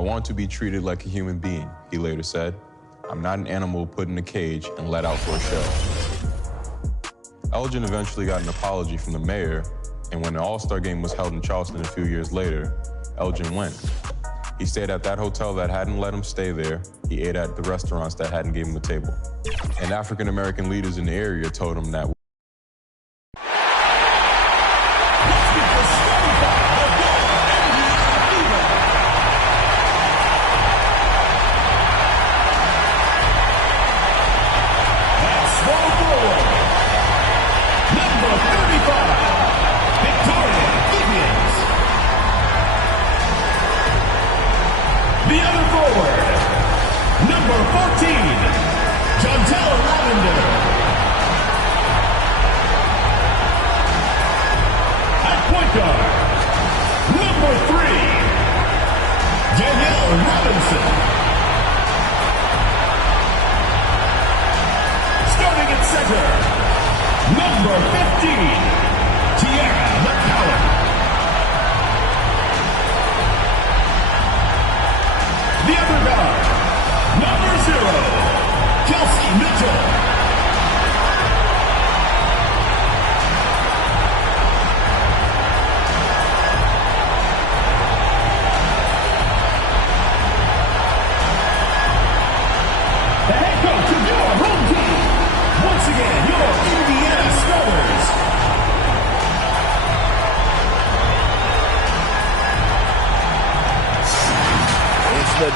want to be treated like a human being, he later said. I'm not an animal put in a cage and let out for a show. Elgin eventually got an apology from the mayor, and when the All-Star game was held in Charleston a few years later, Elgin went. He stayed at that hotel that hadn't let him stay there. He ate at the restaurants that hadn't given him a table. And African-American leaders in the area told him that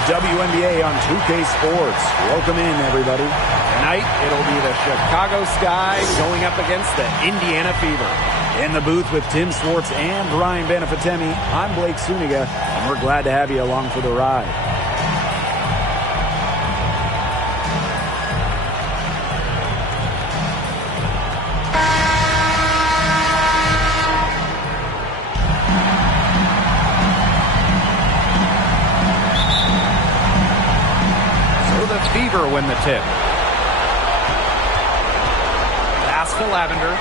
WNBA on 2K Sports. Welcome in, everybody. Tonight, it'll be the Chicago Sky going up against the Indiana Fever. In the booth with Tim Swartz and Brian Benefitemi, I'm Blake Suniga, and we're glad to have you along for the ride. Fever win the tip. Pass to Lavender.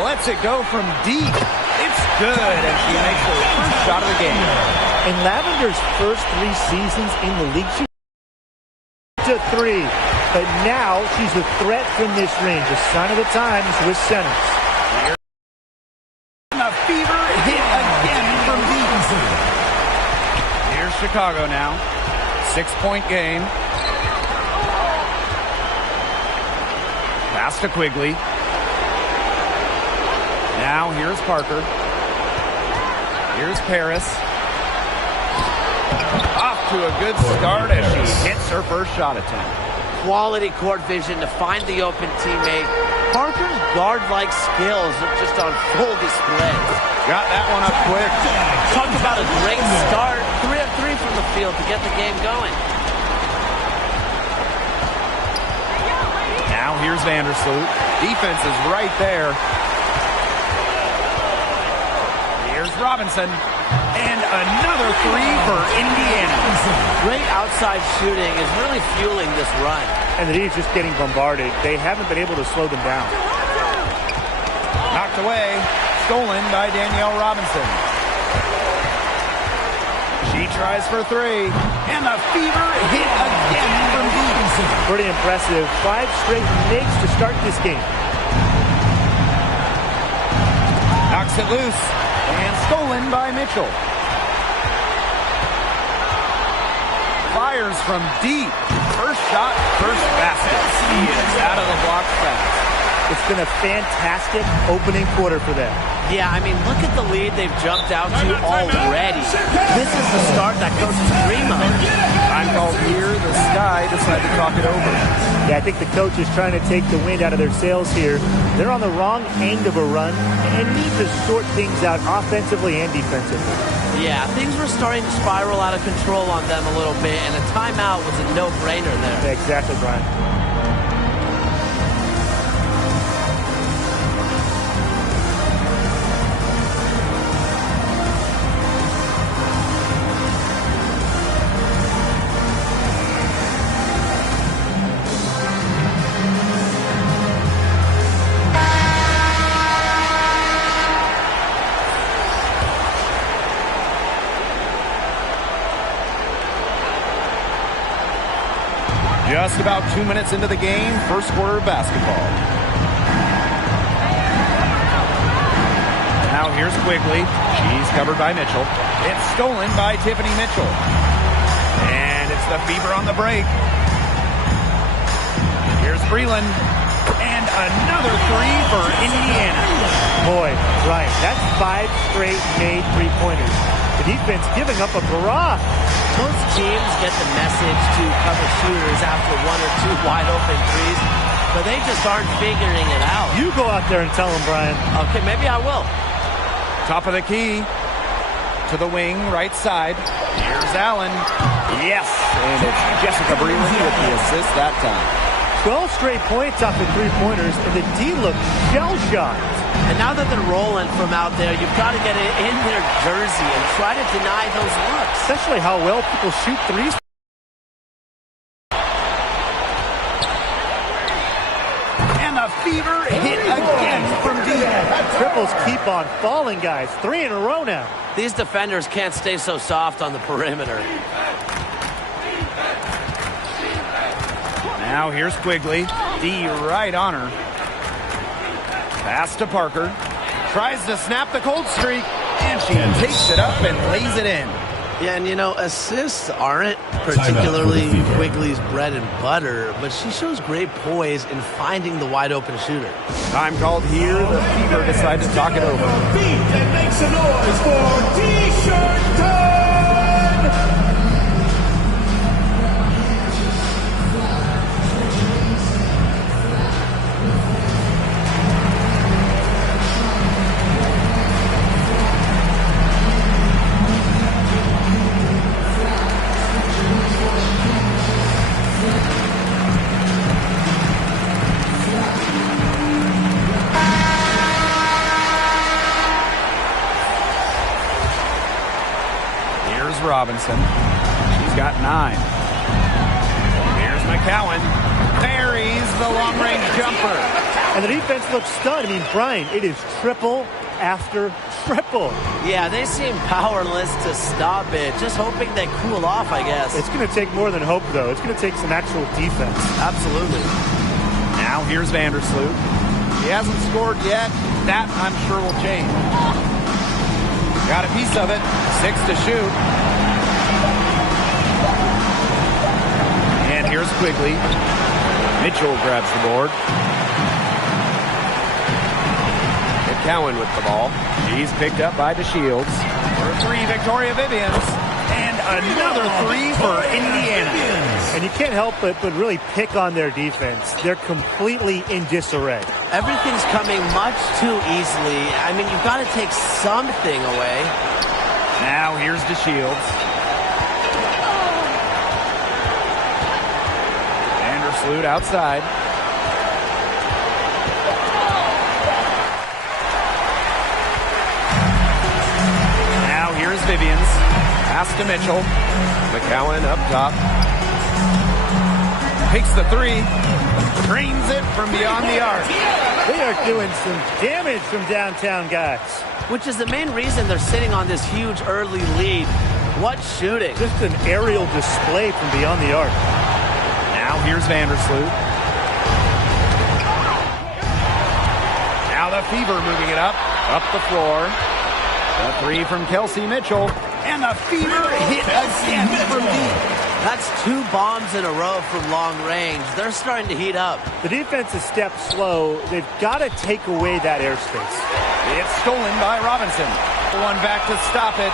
Lets it go from deep. It's good, and she makes her first shot of the game. In Lavender's first 3 seasons in the league, she to 3, but now she's a threat from this range. A sign of the times with centers. And the Fever hit again from deep. Here's Chicago now. 6-point game. Pass to Quigley. Now here's Parker. Here's Paris. Off to a good start as she hits her first shot attempt. Quality court vision to find the open teammate. Parker's guard-like skills are just on full display. Got that one up quick. Talk about a great start. 3 of 3 from the field to get the game going. Now here's Vandersloot. Defense is right there. Here's Robinson. And another 3 for Indiana. Great outside shooting is really fueling this run. And the Heat's just getting bombarded. They haven't been able to slow them down. Knocked away. Stolen by Danielle Robinson. She tries for 3. And the Fever hit again from deep. Pretty impressive. 5 straight makes to start this game. Knocks it loose. And stolen by Mitchell. Fires from deep. First shot, first basket. He is out of the block fast. It's been a fantastic opening quarter for them. Yeah, I mean, look at the lead they've jumped out to already. This is the start that coaches dream of. Time called here. The Sky decided to talk it over. Yeah, I think the coach is trying to take the wind out of their sails here. They're on the wrong end of a run and need to sort things out offensively and defensively. Yeah, things were starting to spiral out of control on them a little bit, and a timeout was a no-brainer there. Yeah, exactly, Brian. Just about 2 minutes into the game, first quarter of basketball. Now here's Quigley. She's covered by Mitchell. It's stolen by Tiffany Mitchell. And it's the Fever on the break. Here's Freeland. And another three for Indiana. Boy, Ryan, that's 5 straight made three-pointers. The defense giving up a barrage. Most teams get the message to cover shooters after 1 or 2 wide-open threes, but they just aren't figuring it out. You go out there and tell them, Brian. Okay, maybe I will. Top of the key. To the wing, right side. Here's Allen. Yes, and it's Jessica Breland with the assist that time. 12 straight points off the three-pointers, and the D looked shell-shocked. And now that they're rolling from out there, you've got to get it in their jersey and try to deny those looks. Especially how well people shoot threes. And the Fever hit again from deep. Triples keep on falling, guys. 3 in a row now. These defenders can't stay so soft on the perimeter. Now here's Quigley. D right on her. Pass to Parker. Tries to snap the cold streak. And she takes it up and lays it in. Yeah, and you know, assists aren't particularly Quigley's bread and butter, but she shows great poise in finding the wide open shooter. Time called here. The Fever decide to talk it over. Beat and make some noise for T-shirt time! Robinson. She's got 9. Here's McCowan. Buries the long-range jumper. And the defense looks stunned. I mean, Brian, it is triple after triple. Yeah, they seem powerless to stop it. Just hoping they cool off, I guess. It's going to take more than hope, though. It's going to take some actual defense. Absolutely. Now here's Vandersloot. He hasn't scored yet. That, I'm sure, will change. Got a piece of it. 6 to shoot. And here's Quigley. Mitchell grabs the board. McCowan with the ball. He's picked up by DeShields. For 3, Victoria Vivians. And another 3 for Indiana. And you can't help but really pick on their defense. They're completely in disarray. Everything's coming much too easily. I mean, you've got to take something away. Now here's DeShields. Vandersloot outside. Now here's Vivians. Pass to Mitchell. McCowan up top. Takes the 3. Drains it from beyond the arc. They are doing some damage from downtown, guys. Which is the main reason they're sitting on this huge early lead. What shooting. Just an aerial display from beyond the arc. Now here's Vandersloot. Now the Fever moving it up the floor. The 3 from Kelsey Mitchell. And the Fever hit again from deep. That's 2 bombs in a row from long range. They're starting to heat up. The defense is stepped slow. They've got to take away that airspace. It's stolen by Robinson. One back to stop it.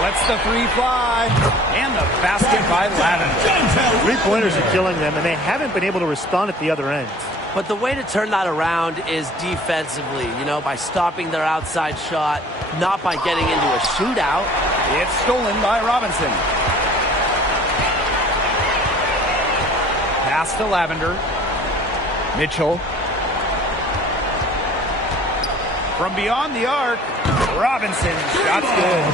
Lets the 3 fly. And the basket by Lavender. 3-pointers are killing them, and they haven't been able to respond at the other end. But the way to turn that around is defensively, you know, by stopping their outside shot, not by getting into a shootout. It's stolen by Robinson. Pass to Lavender. Mitchell. From beyond the arc, Robinson. Shot's good.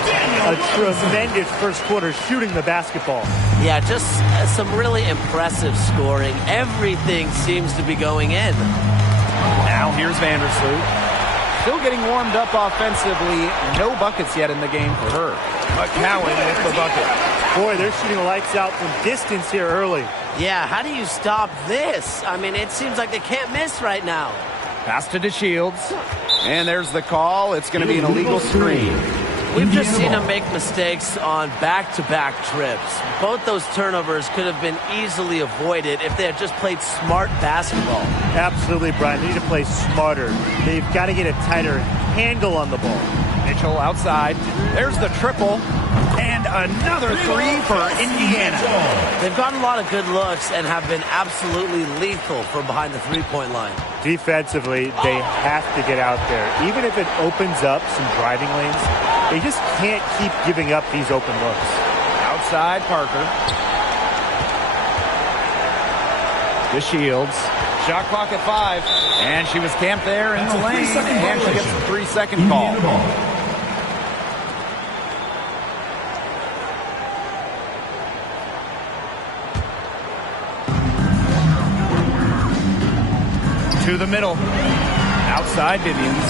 A tremendous first quarter shooting the basketball. Yeah, just some really impressive scoring. Everything seems to be going in. Now here's Vandersloot. Still getting warmed up offensively. No buckets yet in the game for her. McCowan with the bucket. Boy, they're shooting lights out from distance here early. Yeah, how do you stop this? I mean, it seems like they can't miss right now. Pass to DeShields. And there's the call. It's going to be an illegal screen. We've just seen him make mistakes on back-to-back trips. Both those turnovers could have been easily avoided if they had just played smart basketball. Absolutely, Brian. They need to play smarter. They've got to get a tighter handle on the ball. Mitchell outside. There's the triple. And another three for Indiana. They've gotten a lot of good looks and have been absolutely lethal from behind the three-point line. Defensively, they have to get out there. Even if it opens up some driving lanes, they just can't keep giving up these open looks. Outside, Parker. DeShields. Shot clock at 5. And she was camped there in the lane. And she gets a 3-second call. To the middle. Outside, Vivians.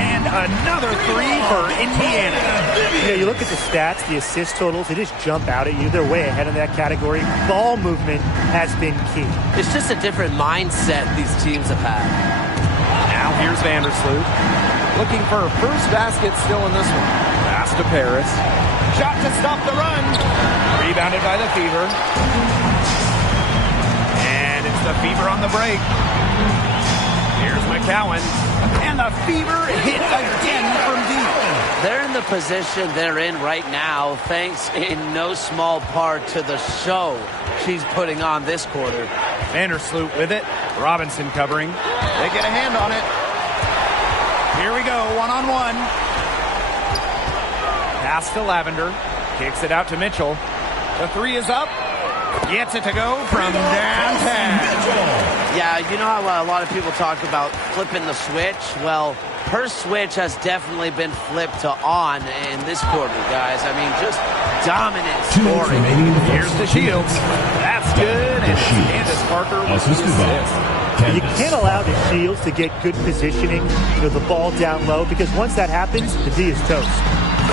And another three for Indiana. Yeah, you look at the stats, the assist totals, they just jump out at you. They're way ahead in that category. Ball movement has been key. It's just a different mindset these teams have had. Now here's Vandersloot. Looking for her first basket still in this one. Pass to Paris. Shot to stop the run. Rebounded by the Fever. And it's the Fever on the break. Here's McCowan. And the Fever hit again from deep. They're in the position they're in right now, thanks in no small part to the show she's putting on this quarter. Vandersloot with it. Robinson covering. They get a hand on it. Here we go, one-on-one. Pass to Lavender. Kicks it out to Mitchell. The three is up. Gets it to go from downtown. Yeah, you know how a lot of people talk about flipping the switch? Well, her switch has definitely been flipped to on in this quarter, guys. I mean, just dominant scoring. Here's DeShields. That's good. And Candace Parker with the assist. You can't allow the Shields to get good positioning, the ball down low, because once that happens, the D is toast.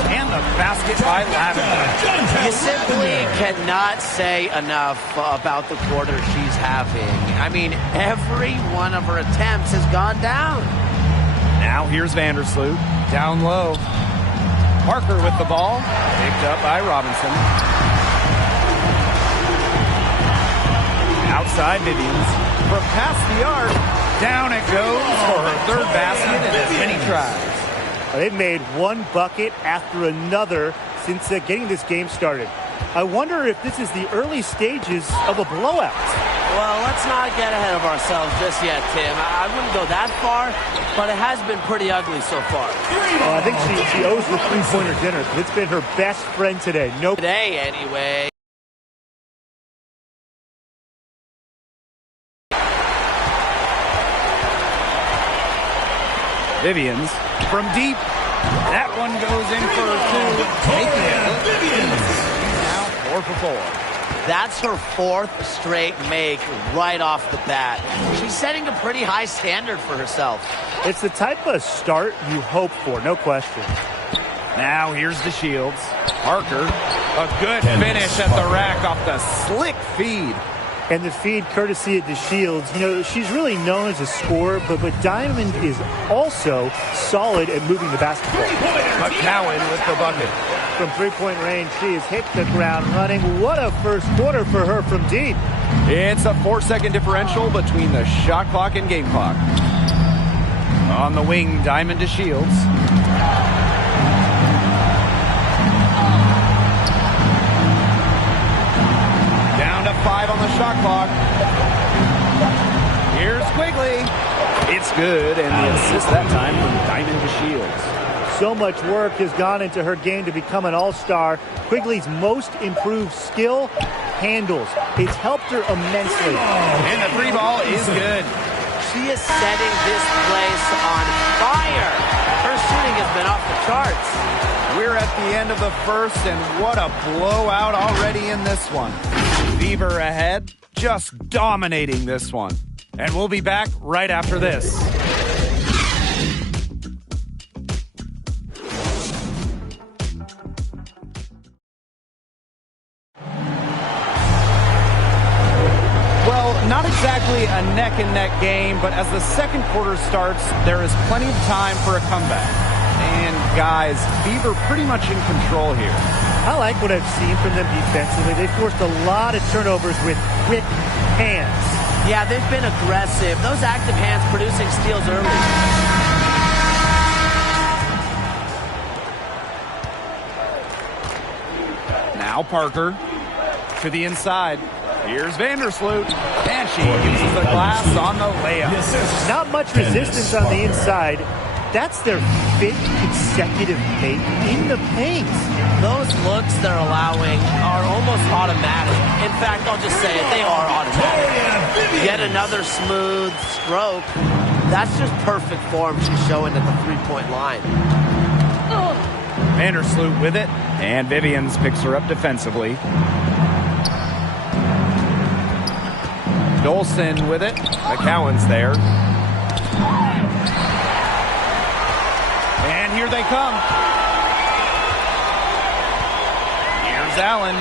And the basket by Lavender. You simply cannot say enough about the quarter she's having. I mean, every one of her attempts has gone down. Now here's Vandersloot. Down low. Parker with the ball. Picked up by Robinson. Outside Vivians. From past the arc, down it goes for her third basket in as many tries. They've made one bucket after another since getting this game started. I wonder if this is the early stages of a blowout. Well, let's not get ahead of ourselves just yet, Tim. I wouldn't go that far, but it has been pretty ugly so far. Well, I think she owes the three-pointer dinner. It's been her best friend today. Today, anyway. Vivians from deep. That one goes in for two. Taking it. Now 4 for 4. That's her 4th straight make right off the bat. She's setting a pretty high standard for herself. It's the type of start you hope for, no question. Now here's DeShields. Parker, a good finish at the rack off the slick feed. And the feed courtesy of DeShields. She's really known as a scorer, but Diamond is also solid at moving the basketball. McCowan with the bucket. From three-point range, she has hit the ground running. What a first quarter for her from deep. It's a 4-second differential between the shot clock and game clock. On the wing, Diamond DeShields. Down to 5 on the shot clock. Here's Quigley. It's good, and the assist that time from Diamond DeShields. So much work has gone into her game to become an all-star. Quigley's most improved skill, handles. It's helped her immensely. And the 3 ball is good. She is setting this place on fire. Her shooting has been off the charts. We're at the end of the first, and what a blowout already in this one. Fever ahead, just dominating this one. And we'll be back right after this. a neck-and-neck game, but as the second quarter starts, there is plenty of time for a comeback. And guys, Beaver pretty much in control here. I like what I've seen from them defensively. They forced a lot of turnovers with quick hands. Yeah, they've been aggressive. Those active hands producing steals early. Now Parker to the inside. Here's Vandersloot. And she uses the glass on the layup. Not much resistance on the inside. That's their 5th consecutive make in the paint. Those looks they're allowing are almost automatic. In fact, I'll just say it, they are automatic. Yet another smooth stroke. That's just perfect form she's showing at the three-point line. Vandersloot with it. And Vivians picks her up defensively. Dolson with it. McCowan's there. And here they come. Here's Allen.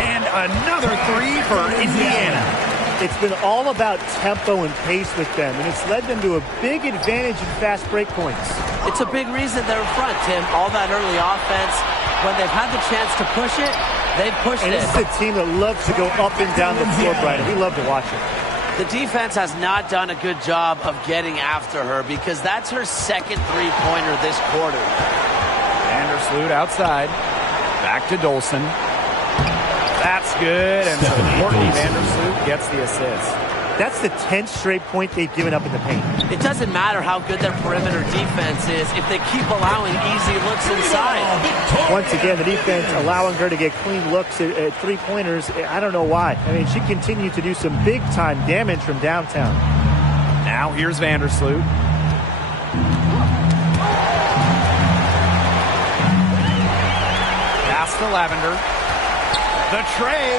And another three for Indiana. It's been all about tempo and pace with them, and it's led them to a big advantage in fast break points. It's a big reason they're in front, Tim. All that early offense, when they've had the chance to push it, they've pushed it. And this is a team that loves to go up and down the floor, Brian. We love to watch it. The defense has not done a good job of getting after her because that's her second three-pointer this quarter. Vandersloot outside. Back to Dolson. That's good, and so Courtney Vandersloot gets the assist. That's the 10th straight point they've given up in the paint. It doesn't matter how good their perimeter defense is if they keep allowing easy looks inside. Once again, the defense allowing her to get clean looks at three-pointers. I don't know why. I mean, she continued to do some big-time damage from downtown. Now here's Vandersloot. Pass to Lavender. The tray,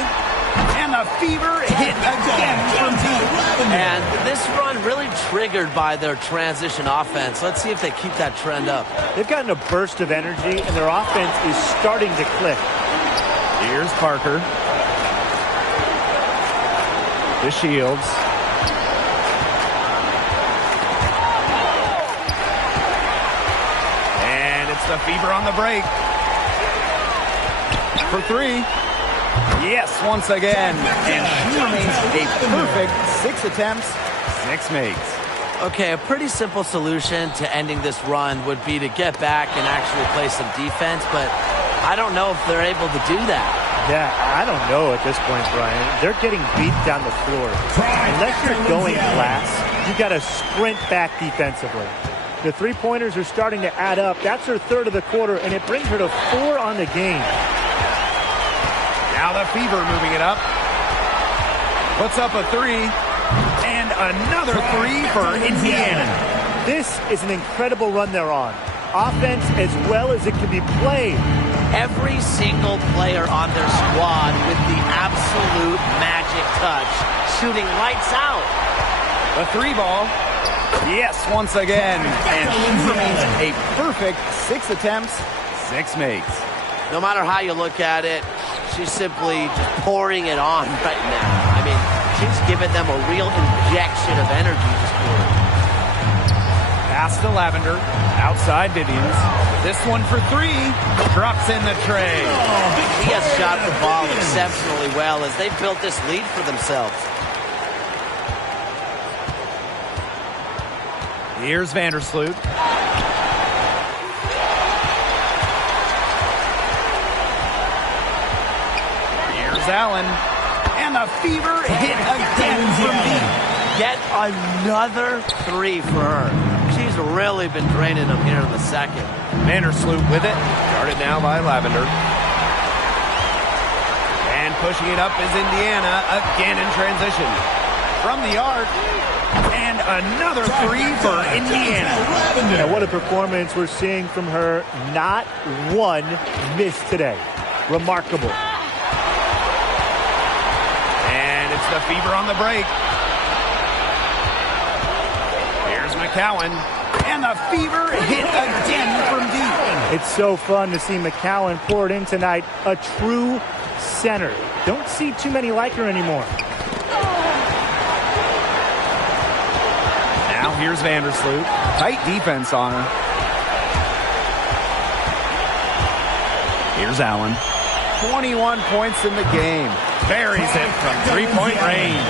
and the Fever hit again from deep. And this run really triggered by their transition offense. Let's see if they keep that trend up. They've gotten a burst of energy, and their offense is starting to click. Here's Parker. The Shields. And it's the Fever on the break. For three. Yes, once again. And she remains a perfect 6 attempts, 6 makes. Okay, a pretty simple solution to ending this run would be to get back and actually play some defense, but I don't know if they're able to do that. Yeah, I don't know at this point, Brian. They're getting beat down the floor. Unless you're going glass, you got to sprint back defensively. The three-pointers are starting to add up. That's her third of the quarter, and it brings her to 4 on the game. Now the Fever moving it up. Puts up a three. And another three for Indiana. This is an incredible run they're on. Offense as well as it can be played. Every single player on their squad with the absolute magic touch. Shooting lights out. The three ball. Yes, once again. And she remains a perfect 6 attempts, 6 makes. No matter how you look at it, she's simply just pouring it on right now. I mean, she's giving them a real injection of energy this quarter. Pass to Lavender. Outside Vivians. This one for three. Drops in the tray. He has shot the ball exceptionally well as they've built this lead for themselves. Here's Vandersloot. Allen, and the Fever hit again from deep. Yet another three for her. She's really been draining them here in the second. Vandersloot with it. Guarded now by Lavender. And pushing it up is Indiana, again in transition. From the arc, and another three for Indiana. And what a performance we're seeing from her. Not one miss today. Remarkable. It's the Fever on the break. Here's McCowan. And the Fever hit again from deep. It's so fun to see McCowan pour it in tonight. A true center. Don't see too many like her anymore. here's Vandersloot. Tight defense on her. Here's Allen. 21 points in the game. Buries it from three-point range.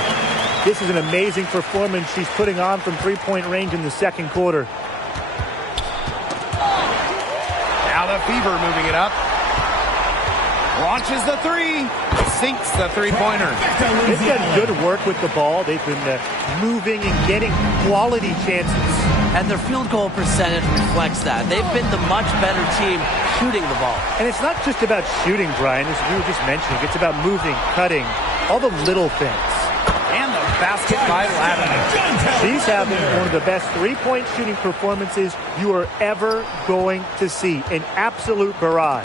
This is an amazing performance she's putting on from three-point range in the second quarter. Now the Fever moving it up. Launches the three. Sinks the three-pointer. They've done good work with the ball. They've been moving and getting quality chances. And their field goal percentage reflects that. They've been the much better team shooting the ball. And it's not just about shooting, Brian, as we were just mentioning. It's about moving, cutting, all the little things. And the basket by Lavin. She's having one of the best three-point shooting performances you are ever going to see. An absolute barrage.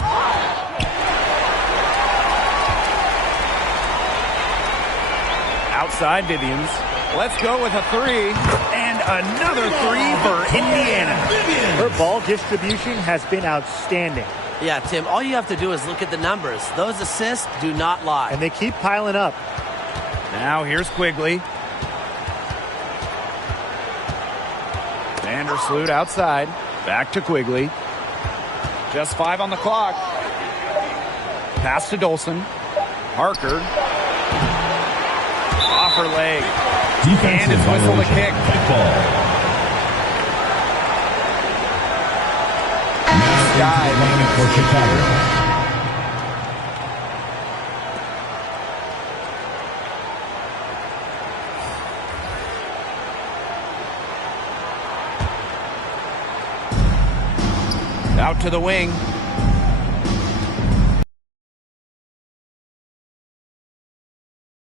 Outside Vivians. Let's go with a three. And another three for Indiana. Her ball distribution has been outstanding. Yeah, Tim, all you have to do is look at the numbers. Those assists do not lie. And they keep piling up. Now here's Quigley. Vandersloot outside. Back to Quigley. Just 5 on the clock. Pass to Dolson. Parker. Off her leg. And it's whistle to kick. Sky for Chicago. Out to the wing.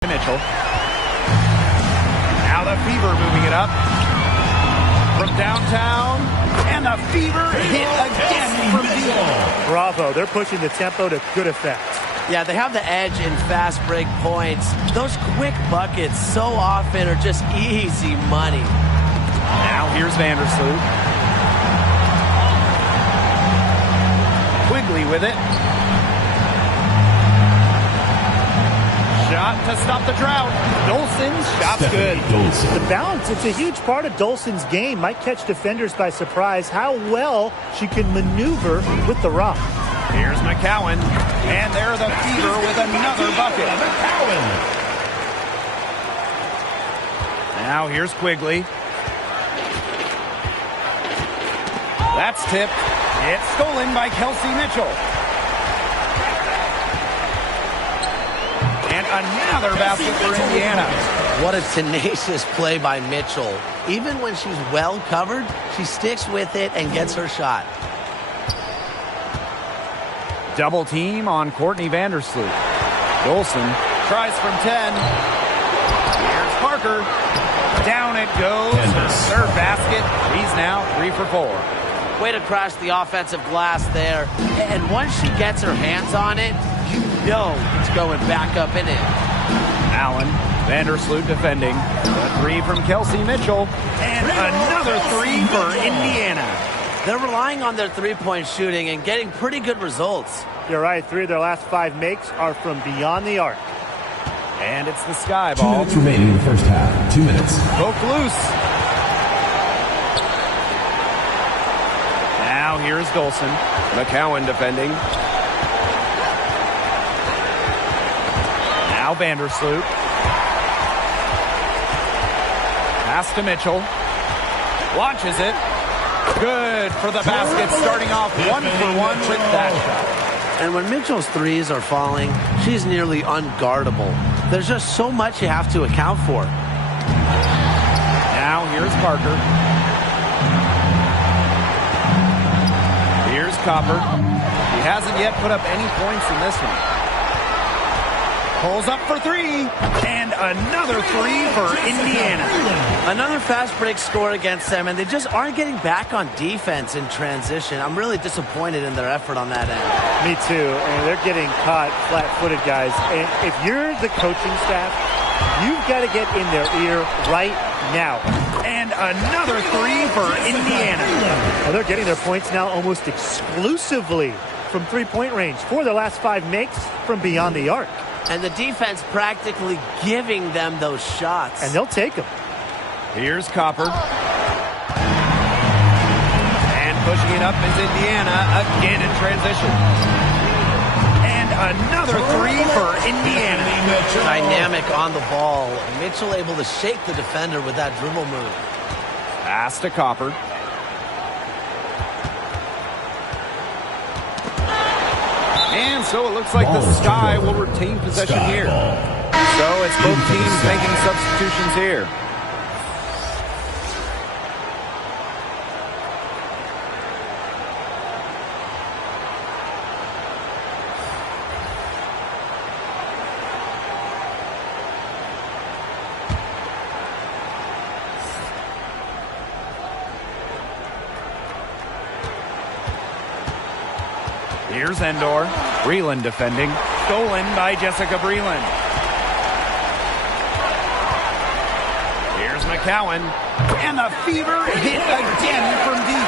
Mitchell. Now the Fever moving it up. From downtown. And the Fever hit again from deep. Bravo. They're pushing the tempo to good effect. Yeah, they have the edge in fast break points. Those quick buckets so often are just easy money. Now here's Vandersloot. Quigley with it. Shot to stop the drought. Dolson's shot's good. The balance, it's a huge part of Dolson's game. Might catch defenders by surprise how well she can maneuver with the rock. Here's McCowan. And there the Fever with another bucket. Now here's Quigley. That's tipped. It's stolen by Kelsey Mitchell. And another basket for Indiana. What a tenacious play by Mitchell. Even when she's well covered, she sticks with it and gets her shot. Double team on Courtney Vandersloot. Dolson tries from 10. Here's Parker. Down it goes. Her third basket. She's now 3 for 4. Way to crash the offensive glass there. And once she gets her hands on it, you know it's going back up and in. Allen, Vandersloot defending. A 3 from Kelsey Mitchell. And another 3 for Indiana. They're relying on their three-point shooting and getting pretty good results. You're right. 3 of their last 5 makes are from beyond the arc. And it's the Sky ball. 2 minutes remaining in the first half. 2 minutes. Poke loose. Now here's Dolson. McCowan defending. Now Vandersloot. Pass to Mitchell. Launches it. Good for the basket, starting off 1 for 1 with that shot. And when Mitchell's threes are falling, she's nearly unguardable. There's just so much you have to account for. Now here's Parker. Here's Copper. He hasn't yet put up any points in this one. Pulls up for 3. And another 3 for Indiana. Another fast break score against them, and they just aren't getting back on defense in transition. I'm really disappointed in their effort on that end. Me too. And they're getting caught flat-footed, guys. And if you're the coaching staff, you've got to get in their ear right now. And another 3 for Indiana. Well, they're getting their points now almost exclusively from three-point range. 4 of their last 5 makes from beyond the arc. And the defense practically giving them those shots. And they'll take them. Here's Copper. pushing it up is Indiana, again in transition. And another three for Indiana. Dynamic on the ball. Mitchell able to shake the defender with that dribble move. Pass to Copper. And so it looks like the Sky will retain possession here. So it's both teams making substitutions here. Here's Endor. Breland defending. Stolen by Jessica Breland. Here's McCowan. And the Fever hit again from deep.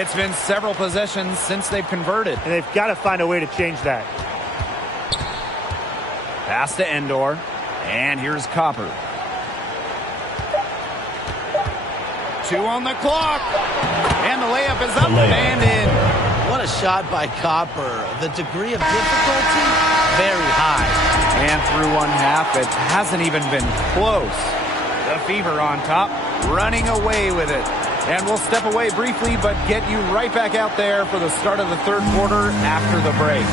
It's been several possessions since they've converted. And they've got to find a way to change that. Pass to Endor. And here's Copper. 2 on the clock. And the layup is up and in. What a shot by Copper. The degree of difficulty, very high. And through one half, it hasn't even been close. The Fever on top, running away with it. And we'll step away briefly, but get you right back out there for the start of the third quarter after the break.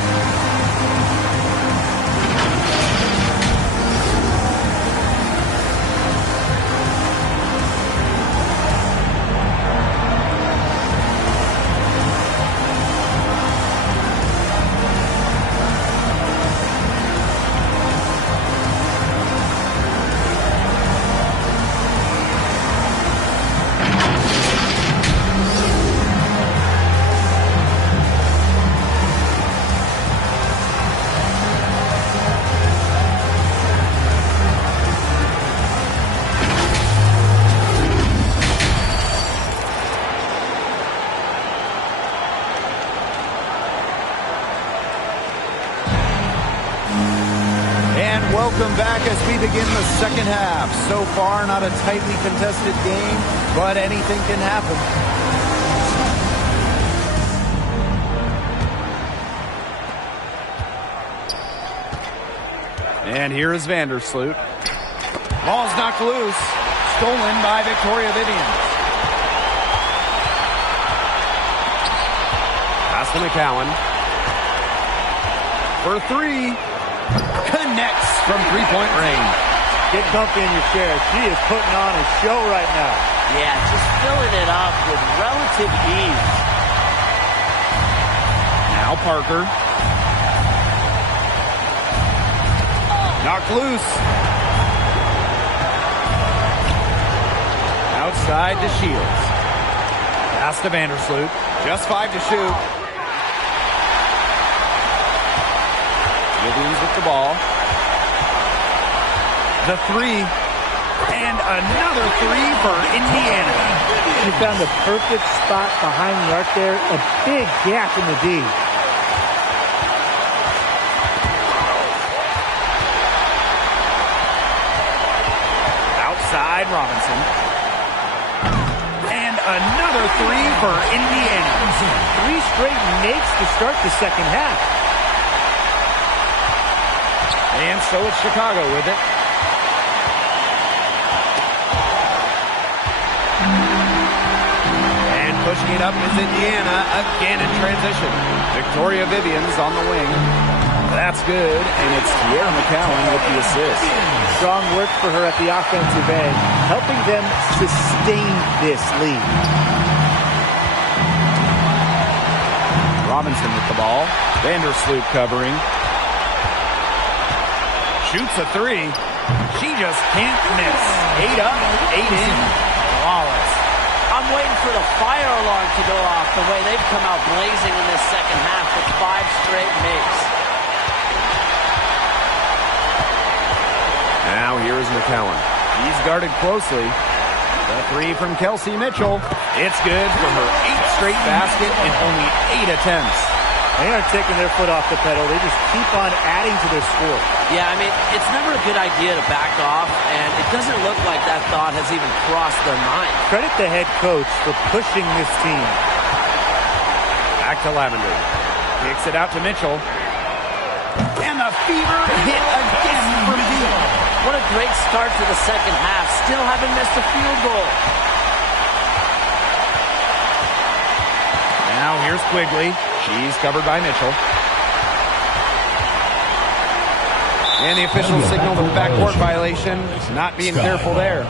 Welcome back as we begin the second half. So far, not a tightly contested game, but anything can happen. And here is Vandersloot. Ball's knocked loose. Stolen by Victoria Vivian. Pass to McCowan. For 3. Connects from three-point range. Get comfy in your chair. She is putting on a show right now. Yeah, just filling it up with relative ease. Now Parker. Knocked loose. Outside to Shields. Pass to Vandersloot. Just 5 to shoot. Williams with the ball. The 3. And another 3 for Indiana. She found the perfect spot behind the arc there. A big gap in the D. Outside Robinson. And another 3 for Indiana. 3 straight makes to start the second half. And so it's Chicago with it. And pushing it up is Indiana, again in transition. Victoria Vivian's on the wing. That's good, and it's Tierra McCowan with the assist. Strong work for her at the offensive end, helping them sustain this lead. Robinson with the ball. Vandersloot covering. Shoots a 3. She just can't miss. 8 up, 8 in. Flawless. I'm waiting for the fire alarm to go off the way they've come out blazing in this second half with 5 straight makes. Now here is McCowan. He's guarded closely. The 3 from Kelsey Mitchell. It's good for her 8th straight basket in only 8 attempts. They aren't taking their foot off the pedal. They just keep on adding to their score. Yeah, I mean, it's never a good idea to back off, and it doesn't look like that thought has even crossed their mind. Credit the head coach for pushing this team. Back to Lavender. Kicks it out to Mitchell. And the fever hit again from deep. What a great start to the second half. Still haven't missed a field goal. Now here's Quigley. She's covered by Mitchell. And the official signaled a backcourt violation. Not being careful there.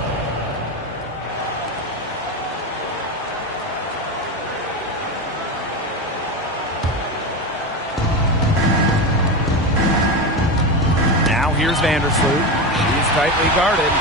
Now here's Vandersloot. She's tightly guarded.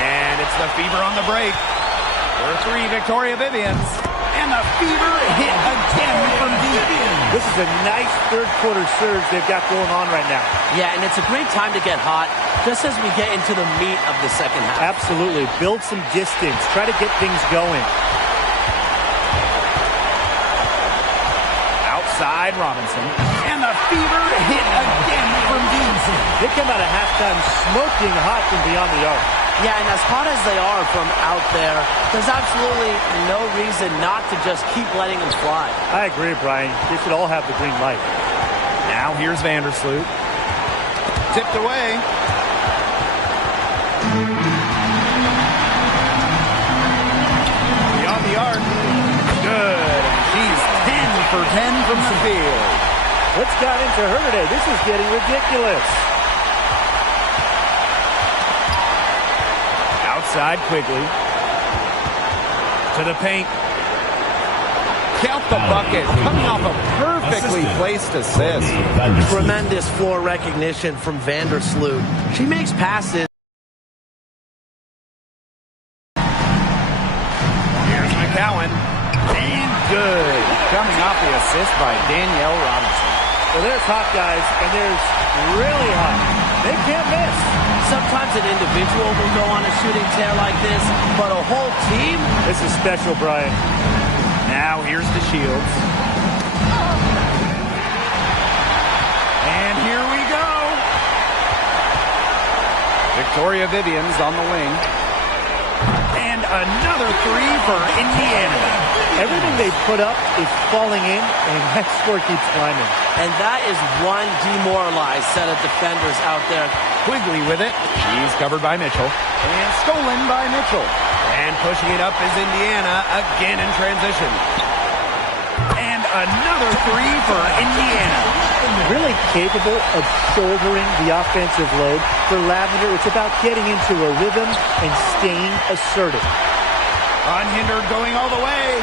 And it's the fever on the break. For three, Victoria Vivians. And the fever hit again from deep. This is a nice third-quarter surge they've got going on right now. Yeah, and it's a great time to get hot, just as we get into the meat of the second half. Absolutely. Build some distance. Try to get things going. Outside Robinson. And the fever hit again from deep. They come out of halftime smoking hot from beyond the arc. Yeah, and as hot as they are from out there, there's absolutely no reason not to just keep letting them fly. I agree, Brian. They should all have the green light. Now here's Vandersloot. Tipped away. Beyond the arc. Good. She's 10 for 10 from the field. What's got into her today? This is getting ridiculous. Outside Quigley. To the paint. Count the bucket. Coming off a perfectly placed assist. Tremendous floor recognition from Vandersloot. She makes passes. Here's McCowan. And good. Coming off the assist by Danielle Robinson. So there's hot guys, and there's really hot. They can't miss. Sometimes an individual will go on a shooting tear like this, but a whole team? This is special, Brian. Now here's the Shields. And here we go. Victoria Vivians on the wing. And another three for Indiana. Everything they put up is falling in, and that score keeps climbing. And that is one demoralized set of defenders out there. Quigley with it. She's covered by Mitchell. And stolen by Mitchell. And pushing it up is Indiana again in transition. And another three for Indiana. Really capable of shouldering the offensive load. For Lavender, it's about getting into a rhythm and staying assertive. Unhindered going all the way.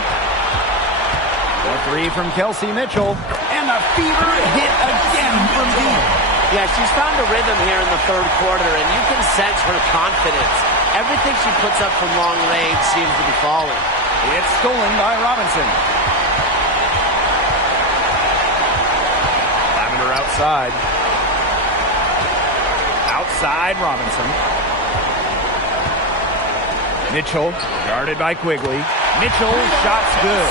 The three from Kelsey Mitchell. And the fever hit again from deep. Yeah, she's found a rhythm here in the third quarter, and you can sense her confidence. Everything she puts up from long range seems to be falling. It's stolen by Robinson. Lavender outside. Outside Robinson. Mitchell, guarded by Quigley. Mitchell, shots good.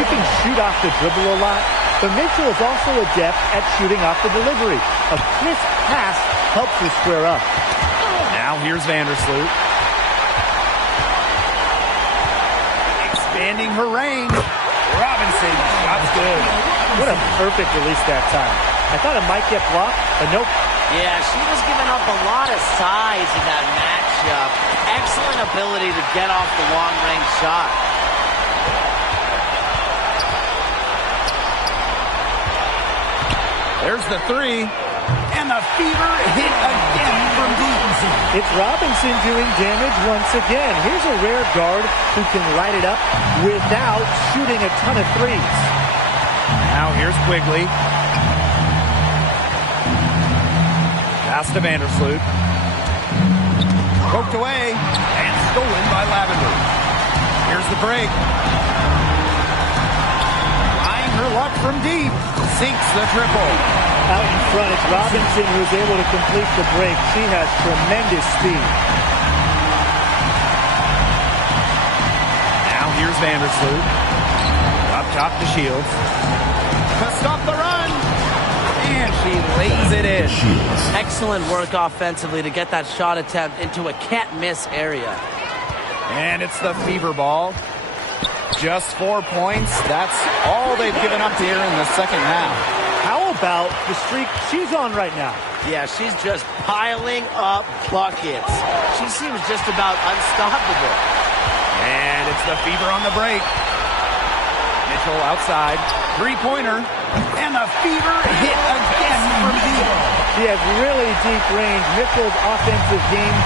She can shoot off the dribble a lot, but Mitchell is also adept at shooting off the delivery. A crisp pass helps her square up. Now here's Vandersloot. Expanding her range. Robinson, shots good. What a perfect release that time. I thought it might get blocked, but nope. Yeah, she was giving up a lot of size in that matchup. Excellent ability to get off the long-range shot. There's the three. And the fever hit again from deep. It's Robinson doing damage once again. Here's a rare guard who can light it up without shooting a ton of threes. Now here's Quigley. Pass to Vandersloot. Poked away and stolen by Lavender. Here's the break. Trying her luck from deep. Sinks the triple. Out in front, it's Robinson who's able to complete the break. She has tremendous speed. Now here's Vandersloot. Up top to Shields. to stop the run. And she lays it in. Excellent work offensively to get that shot attempt into a can't-miss area. And it's the Fever ball. Just 4 points. That's all they've given up here in the second half. How about the streak she's on right now? Yeah, she's just piling up buckets. She seems just about unstoppable. And it's the Fever on the break. Mitchell outside. Three-pointer. And the Fever hit again from deep. She has really deep range. Mitchell's offensive game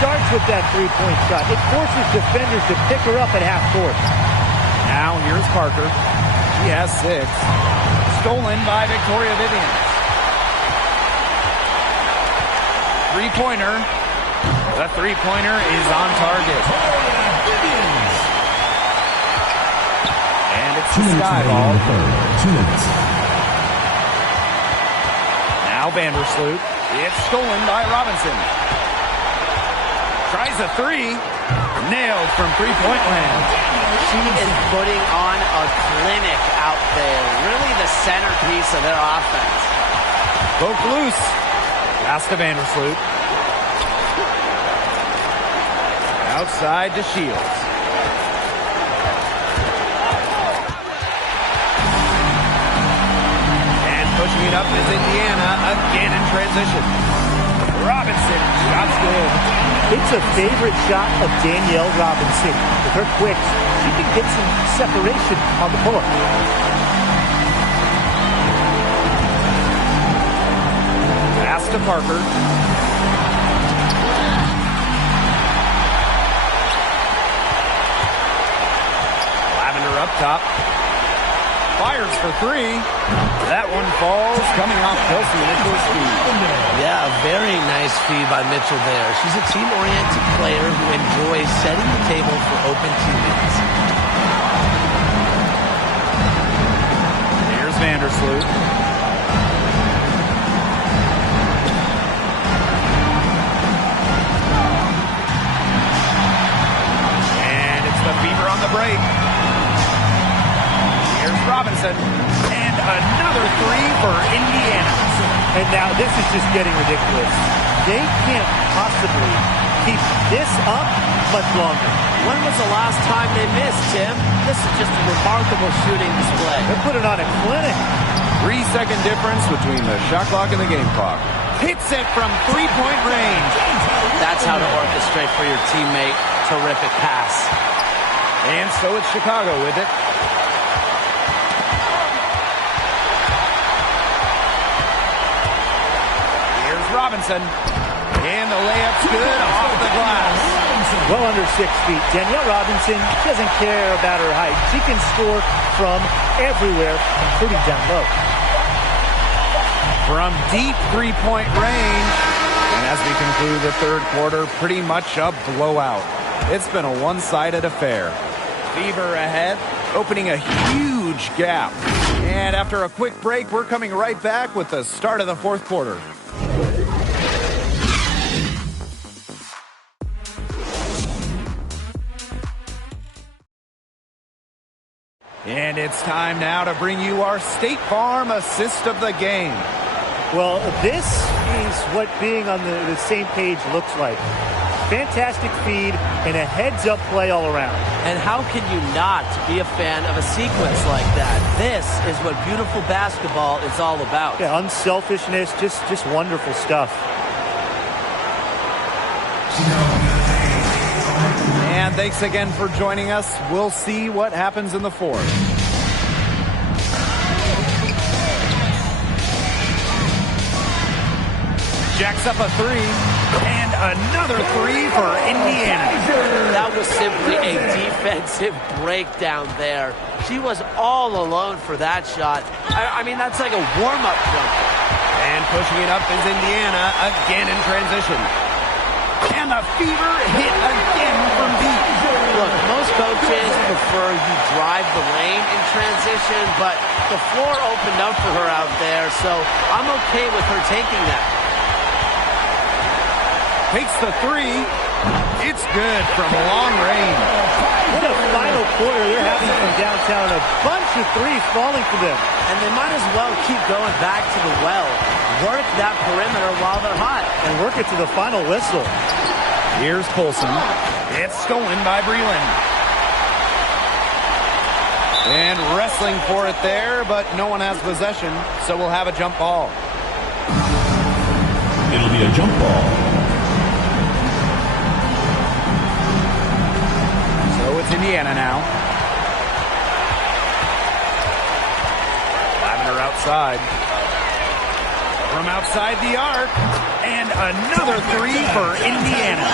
starts with that three-point shot. It forces defenders to pick her up at half court. Now here's Parker. She has 6. Stolen by Victoria Vivian. Three-pointer. The three-pointer is on target. And it's the Sky ball. 2 minutes. Now Vandersloot. It's stolen by Robinson. Tries a three. Nailed from three-point land. She is putting on a clinic out there. Really the centerpiece of their offense. Broke loose. Pass to Vandersloot. Outside to Shields. And pushing it up is Indiana again in transition. Robinson, shot's good. It's a favorite shot of Danielle Robinson. With her quicks, she can get some separation on the pull-up. Pass to Parker. Lavender up top. Fires for three. That one falls, coming off Kelsey Mitchell's feet. Yeah, a very nice feed by Mitchell there. She's a team-oriented player who enjoys setting the table for open teammates. Here's Vandersloot. And it's the Fever on the break. Here's Robinson. And another three for Indiana. And now this is just getting ridiculous. They can't possibly keep this up much longer. When was the last time they missed, Tim? This is just a remarkable shooting display. They're putting on a clinic. 3-second difference between the shot clock and the game clock. Hits it from three-point range. That's how to orchestrate for your teammate. Terrific pass. And so it's Chicago with it. Robinson, and the layup's good off the glass. Well under 6 feet. Danielle Robinson doesn't care about her height. She can score from everywhere, including down low. From deep three-point range. And as we conclude the third quarter, pretty much a blowout. It's been a one-sided affair. Fever ahead, opening a huge gap. And after a quick break, we're coming right back with the start of the fourth quarter. And it's time now to bring you our State Farm assist of the game. Well, this is what being on the same page looks like. Fantastic feed and a heads-up play all around. And how can you not be a fan of a sequence like that? This is what beautiful basketball is all about. Yeah, unselfishness, just wonderful stuff. And thanks again for joining us. We'll see what happens in the fourth. Jacks up a three, and another three for Indiana. That was simply a defensive breakdown there. She was all alone for that shot. I mean, that's like a warm-up jumper. And pushing it up is Indiana, again in transition. And the Fever hit again from deep. Look, most coaches prefer you drive the lane in transition, but the floor opened up for her out there, so I'm okay with her taking that. Takes the three. It's good from long range. What a final quarter they're having from downtown. A bunch of threes falling for them. And they might as well keep going back to the well. Work that perimeter while they're hot. And work it to the final whistle. Here's Colson. It's stolen by Breland. And wrestling for it there, but no one has possession, so we'll have a jump ball. It'll be a jump ball. So it's Indiana now. Lavender outside. From outside the arc. And another three for Indiana.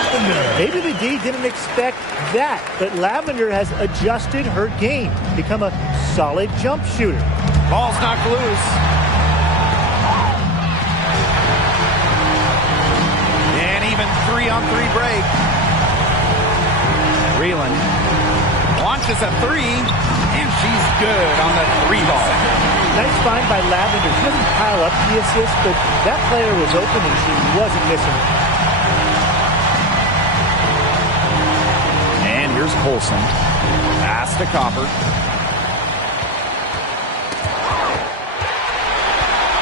Maybe the D didn't expect that, but Lavender has adjusted her game, become a solid jump shooter. Ball's knocked loose. And even 3-on-3 break. Breland launches a three, and she's good on the three ball. Nice find by Lavender. She doesn't pile up the assist, but that player was open and she wasn't missing it. And here's Colson. Pass to Copper.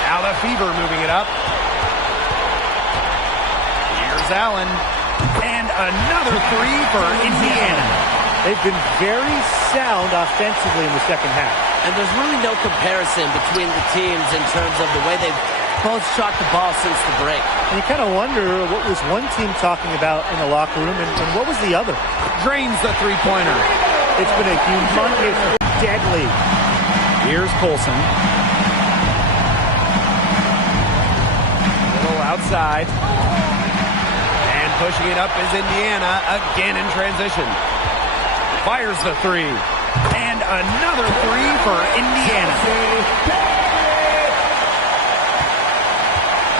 Now the Fever moving it up. Here's Allen. And another three for Indiana. They've been very sound offensively in the second half. And there's really no comparison between the teams in terms of the way they've both shot the ball since the break. And you kind of wonder what was one team talking about in the locker room and what was the other. Drains the three-pointer. It's been a humongous, deadly. Here's Colson. Little outside. And pushing it up is Indiana, again in transition. Fires the three. And another three for Indiana.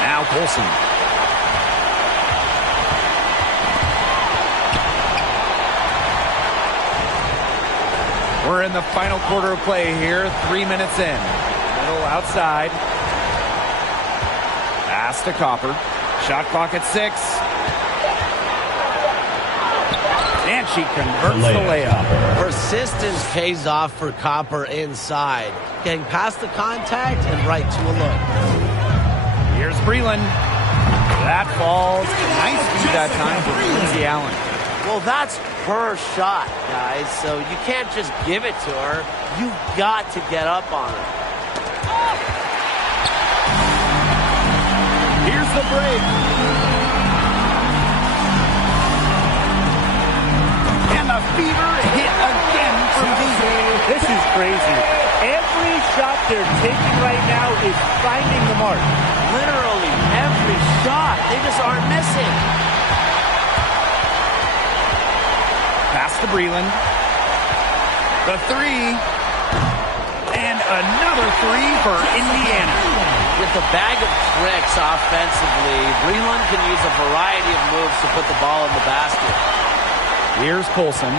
Now Colson. We're in the final quarter of play here. 3 minutes in. Middle outside. Pass to Copper. Shot clock at 6. And she converts the layup. Persistence pays off for Copper inside. Getting past the contact and right to a look. Here's Breland. That falls. Nice feed that time for Lindsay Allen. Well, that's her shot, guys. So you can't just give it to her. You've got to get up on her. Here's the break. And the Fever hit again from deep. This is crazy. Every shot they're taking right now is finding the mark. Literally every shot. They just aren't missing. Pass to Breland. The three. And another three for Indiana. With the bag of tricks offensively, Breland can use a variety of moves to put the ball in the basket. Here's Colson.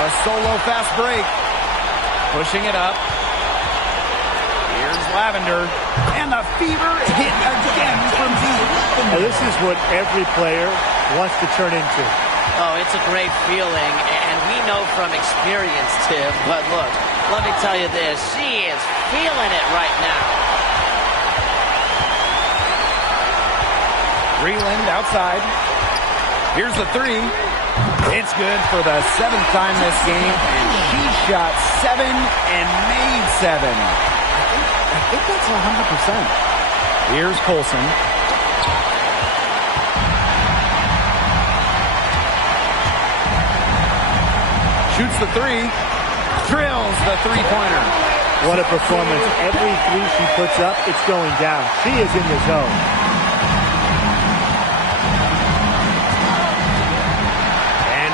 A solo fast break. Pushing it up. Here's Lavender. And the Fever hit again from deep. Now, this is what every player wants to turn into. Oh, it's a great feeling, and we know from experience, Tim. But look, let me tell you this. She is feeling it right now. Breland outside. Here's the three. It's good for the 7th time this game, and she shot 7 and made 7. I think that's 100%. Here's Colson. Shoots the three. Drills the three-pointer. What a performance. Every three she puts up, it's going down. She is in the zone.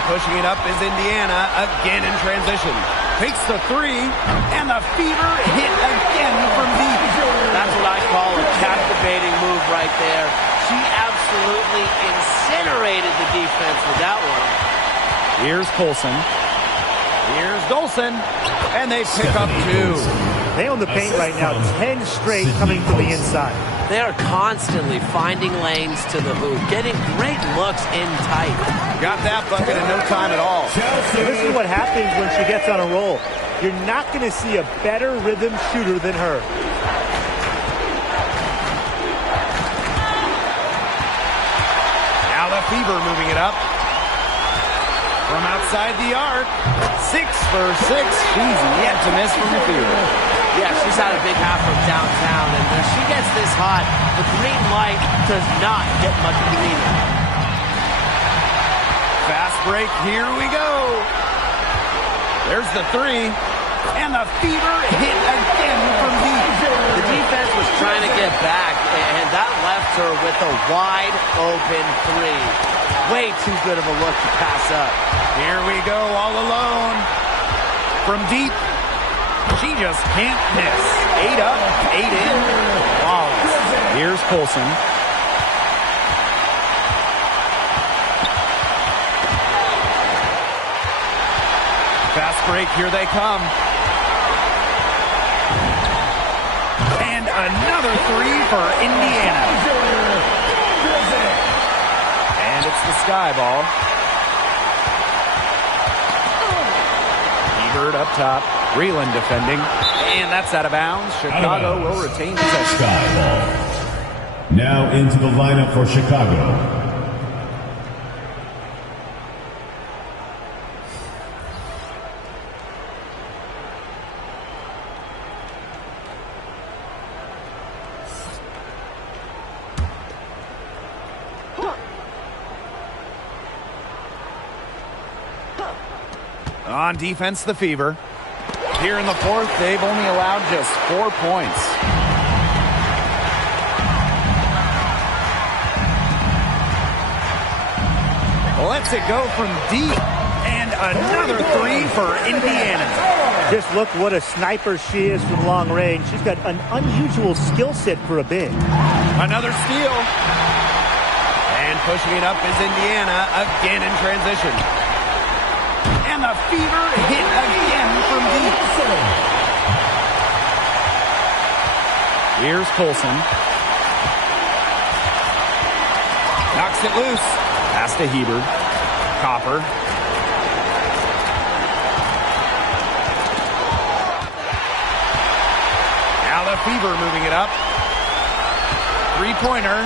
Pushing it up is Indiana, again in transition. Takes the three, and the Fever hit again from deep. That's what I call a captivating move right there. She absolutely incinerated the defense with that one. Here's Colson. Here's Dolson, and they pick up 2. They own the paint right now, 10 straight coming from the inside. They are constantly finding lanes to the hoop, getting great looks in tight. Got that bucket in no time at all. This is what happens when she gets on a roll. You're not going to see a better rhythm shooter than her. Now the Fever moving it up. From outside the arc. 6 for 6. She's yet to miss from the field. Yeah, she's had a big half from downtown, and when she gets this hot, the green light does not get much cleaner. Fast break, here we go. There's the 3, and the Fever hit again from deep. The defense was trying to get back, and that left her with a wide open 3. Way too good of a look to pass up. Here we go, all alone. From deep, she just can't miss. 8 up, 8 in. Flawless. Here's Colson. Fast break, here they come. And another 3 for Indiana. And it's the Sky Ball. Ebert up top. Breland defending. And that's out of bounds. Chicago will retain possession. Sky Ball. Now into the lineup for Chicago. On defense, the Fever. Here in the fourth, they've only allowed just 4 points. Lets it go from deep. And another 3 for Indiana. Just look what a sniper she is from long range. She's got an unusual skill set for a big. Another steal. And pushing it up is Indiana again in transition. And the Fever hit again from deep. Here's Colson. Knocks it loose. Pass to Hebert. Copper. Now the Fever moving it up. 3-pointer.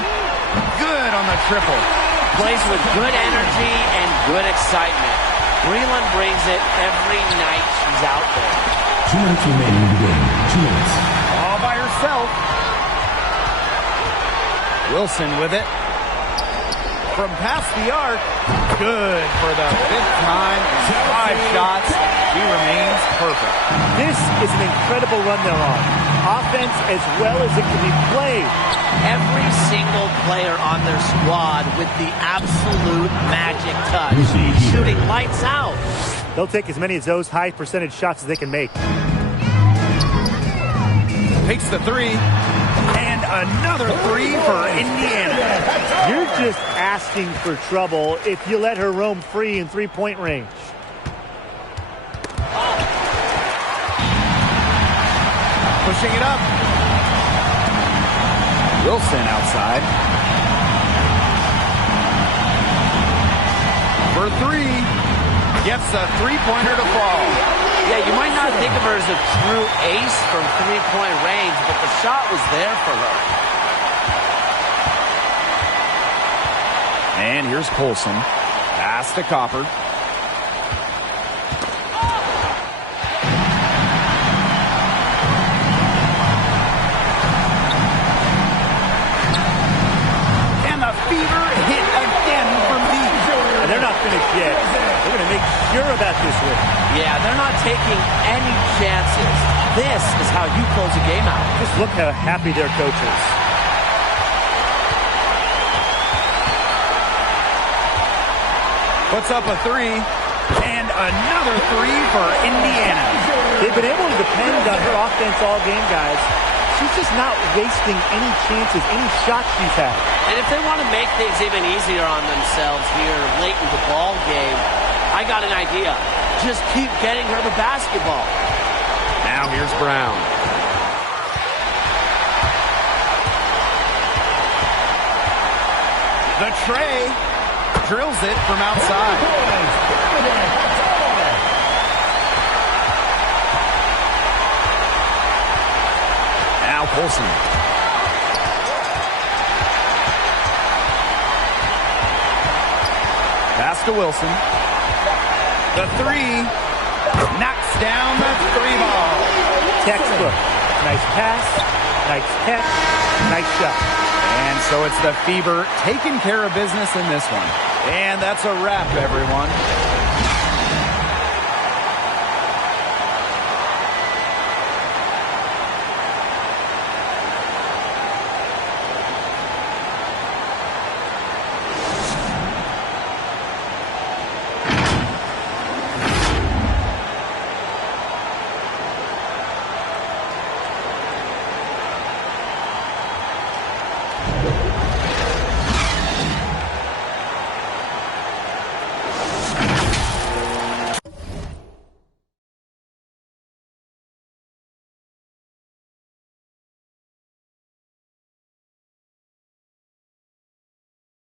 Good on the triple. Plays with good energy and good excitement. Breland brings it every night she's out there. 2 minutes remaining in the game. 2 minutes. All by herself. Wilson with it. From past the arc. Good for the 5th time in 5 shots. She remains perfect. This is an incredible run they're on. Offense as well as it can be played. Every single player on their squad with the absolute magic touch. Shooting lights out. They'll take as many of those high percentage shots as they can make. Takes the 3. And another 3 for Indiana. You're just asking for trouble if you let her roam free in 3-point range. Pushing it up. Wilson outside. For 3. Gets a 3-pointer to fall. Yeah, you might not think of her as a true ace from 3-point range, but the shot was there for her. And here's Colson. Pass to Copper. And the Fever hit again from deep. And they're not finished yet. They're going to make sure about this one. Yeah, they're not taking any chances. This is how you close a game out. Just look how happy their coach is. Puts up a 3. And another 3 for Indiana. They've been able to depend on her offense all game, guys. She's just not wasting any chances, any shots she's had. And if they want to make things even easier on themselves here late in the ball game, I got an idea. Just keep getting her the basketball. Now here's Brown. The tray drills it from outside. Now Colson. Pass to Wilson. The three knocks down the three ball. Textbook. Nice pass, nice catch, nice shot. And so it's the Fever taking care of business in this one. And that's a wrap, everyone.